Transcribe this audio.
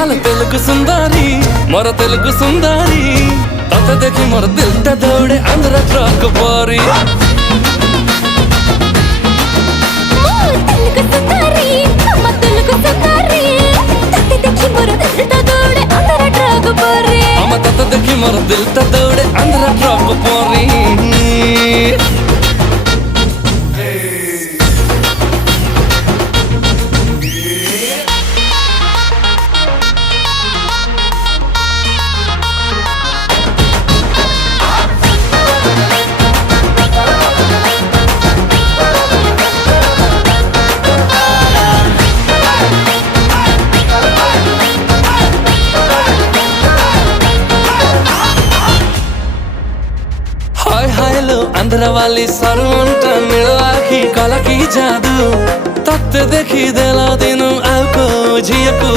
आले तेलुगु सुंदरी मोर तेलुगु सुंदरी तते देखी मोर दिलटा दौड़े आंध्र ट्रक परी तते देखी मोर दिलटा दौड़े आंध्र ट्रक परी आंध्र वाली सरमंटा मिलवाकी कला की जादू तत्ते देखी देला दिनु आको झियकू